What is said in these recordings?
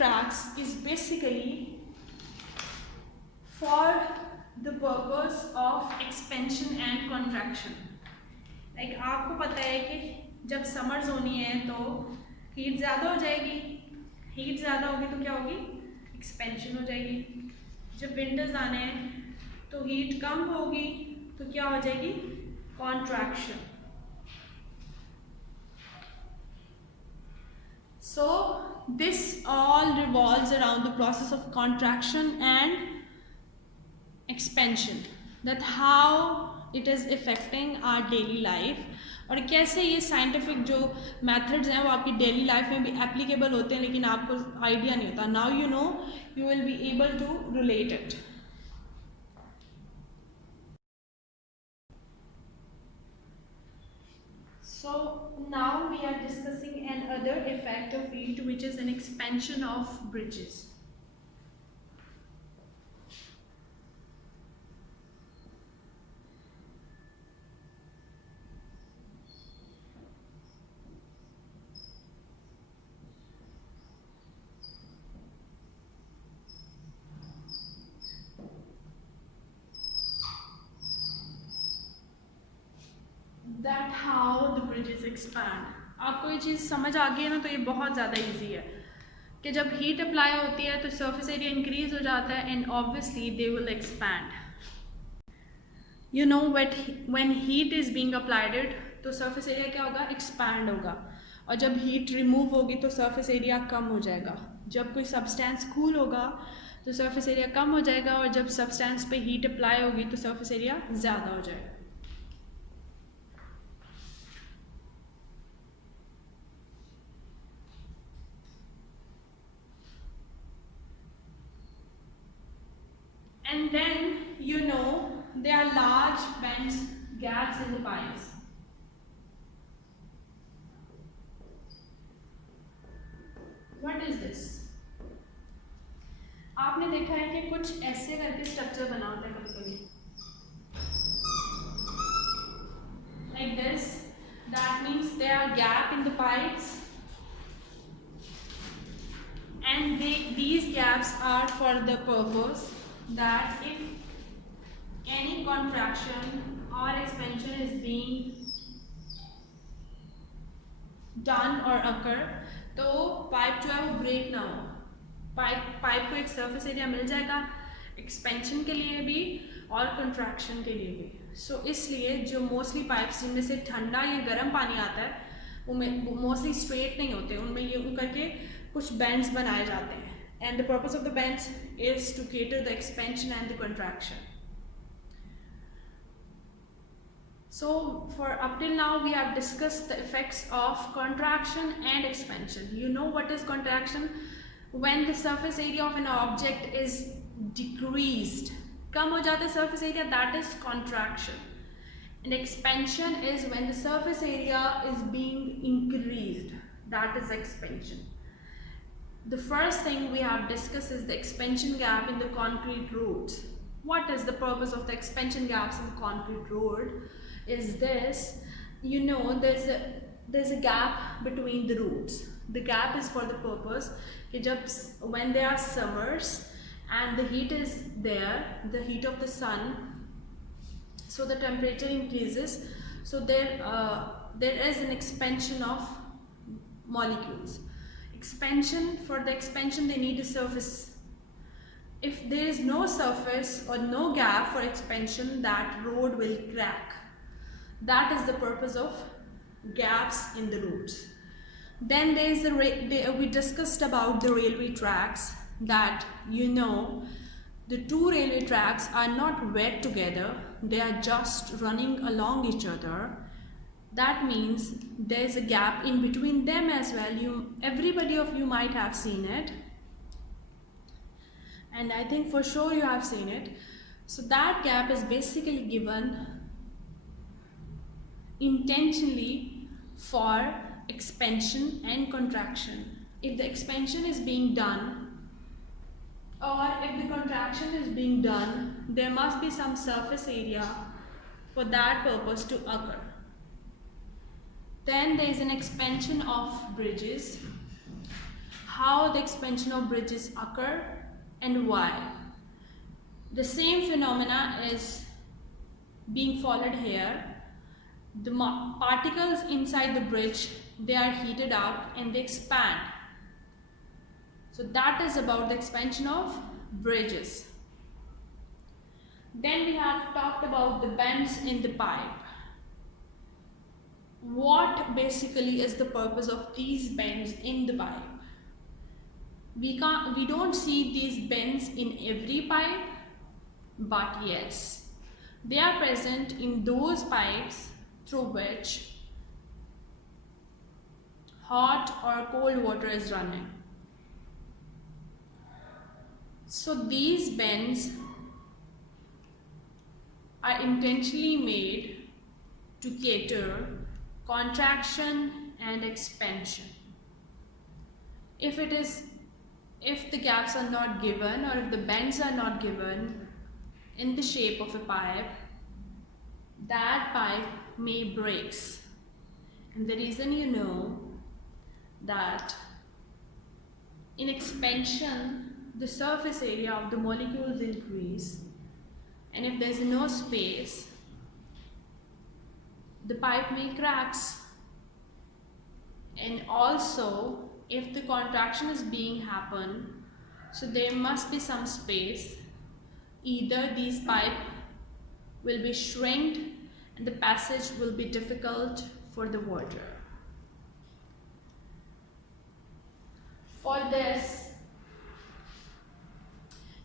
tracks is basically for the purpose of expansion and contraction. Like आपको पता है कि जब समर्स होनी है तो हीट ज़्यादा हो जाएगी, हीट ज़्यादा होगी तो क्या होगी, एक्सपेंशन हो जाएगी. जब विंटर्स आने हैं तो हीट कम होगी तो क्या हो जाएगी, contraction. So this all revolves around the process of contraction and expansion, that how it is affecting our daily life और कैसे ये साइंटिफिक जो मेथड्स हैं वो आपकी डेली लाइफ में भी एप्लीकेबल होते हैं लेकिन आपको आइडिया नहीं होता. Now you know, you will be able to relate it. So now we are discussing another effect of heat, which is an expansion of bridges. That how the bridges expand. आपको ये चीज़ समझ आ गई है ना, तो ये बहुत ज़्यादा इजी है कि जब हीट अप्लाई होती है तो सरफेस एरिया इंक्रीज हो जाता है and obviously they will expand. You know when heat is being applied तो सरफेस एरिया क्या होगा, एक्सपैंड होगा. और जब हीट रिमूव होगी तो सरफेस एरिया कम हो जाएगा. जब कोई सब्सटेंस कूल होगा तो सरफेस एरिया कम हो जाएगा और जब सब्सटेंस पे हीट अप्लाई होगी तो सरफेस एरिया ज़्यादा हो जाएगा. And then you know there are large bends, gaps in the pipes. What is this? आपने देखा है कि कुछ ऐसे करके स्ट्रक्चर बना होता है कभी कभी, like this. That means there are gap in the pipes, and these gaps are for the purpose that if any contraction or expansion is being done or occur तो पाइप जो है वो ब्रेक ना हो. पाइप को एक surface area मिल जाएगा expansion के लिए भी और कंट्रैक्शन के लिए भी. सो इसलिए जो मोस्टली पाइप्स जिनमें से ठंडा या गर्म पानी आता है वो मोस्टली स्ट्रेट नहीं होते, उनमें ये करके कुछ बेंड्स बनाए जाते हैं. And the purpose of the bends is to cater the expansion and the contraction. So for up till now we have discussed the effects of contraction and expansion. You know what is contraction? When the surface area of an object is decreased, कम हो जाता है surface area, that is contraction. And expansion is when the surface area is being increased, that is expansion. The first thing we have discussed is the expansion gap in the concrete roads. What is the purpose of the expansion gaps in the concrete road? Is this, you know, there's a gap between the roads. The gap is for the purpose that when there are summers and the heat is there, the heat of the sun, so the temperature increases, so there is an expansion of molecules. For the expansion they need a surface. If there is no surface or no gap for expansion, that road will crack. That is the purpose of gaps in the roads. Then there is we discussed about the railway tracks, that you know the two railway tracks are not wet together, they are just running along each other. That means there is a gap in between them as well. Everybody of you might have seen it, and I think for sure you have seen it. So that gap is basically given intentionally for expansion and contraction. If the expansion is being done or if the contraction is being done, there must be some surface area for that purpose to occur. Then there is an expansion of bridges. how the expansion of bridges occur and why. The same phenomena is being followed here. The particles inside the bridge, they are heated up and they expand. So that is about the expansion of bridges. Then we have talked about the bends in the pipe. What basically is the purpose of these bends in the pipe? We don't see these bends in every pipe, but yes, they are present in those pipes through which hot or cold water is running. So these bends are intentionally made to cater contraction and expansion. If the gaps are not given, or if the bends are not given in the shape of a pipe, that pipe may breaks. And the reason you know that in expansion, the surface area of the molecules increase, and if there is no space, the pipe may cracks. And also, if the contraction is being happen, so there must be some space. Either these pipe will be shrinked and the passage will be difficult for the water. For this,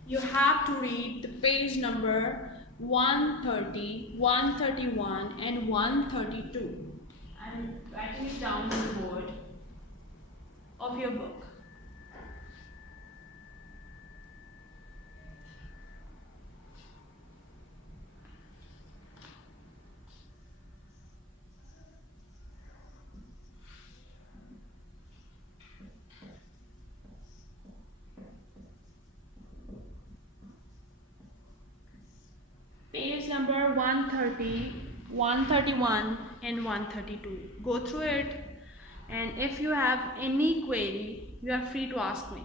you have to read the page number 130, 131 and 132. I'm writing it down on the board of your book. Page number 130, 131 and 132. Go through it, and if you have any query, you are free to ask me.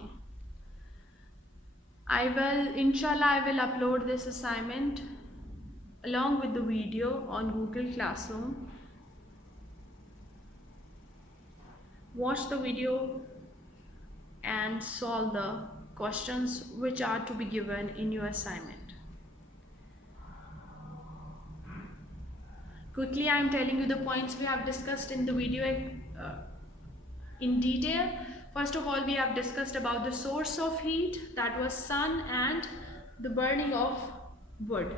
Inshallah, I will upload this assignment along with the video on Google Classroom. Watch the video and solve the questions which are to be given in your assignment. Quickly, I am telling you the points we have discussed in the video in detail. First of all, we have discussed about the source of heat, that was sun and the burning of wood.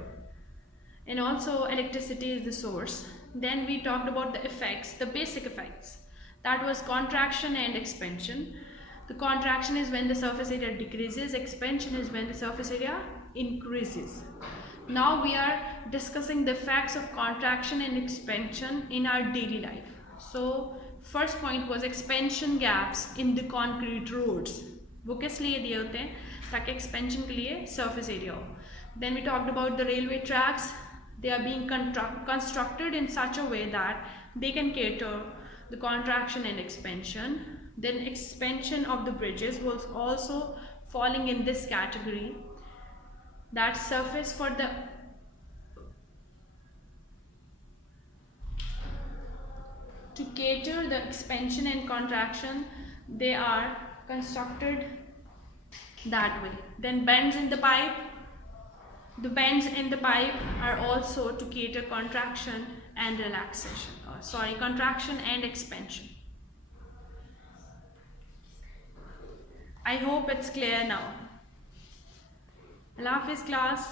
And also electricity is the source. Then we talked about the effects, the basic effects. That was contraction and expansion. The contraction is when the surface area decreases, expansion is when the surface area increases. Now we are discussing the effects of contraction and expansion in our daily life. So first point was expansion gaps in the concrete roads. वो किस लिए दिए होते हैं? ताकि expansion के लिए surface area हो. Then we talked about the railway tracks. They are being constructed in such a way that they can cater the contraction and expansion. Then expansion of the bridges was also falling in this category. That surface for the to cater the expansion and contraction, they are constructed that way. Then bends in the pipe. The bends in the pipe are also to cater contraction and relaxation. Contraction and expansion. I hope it's clear now. Allah Hafiz class.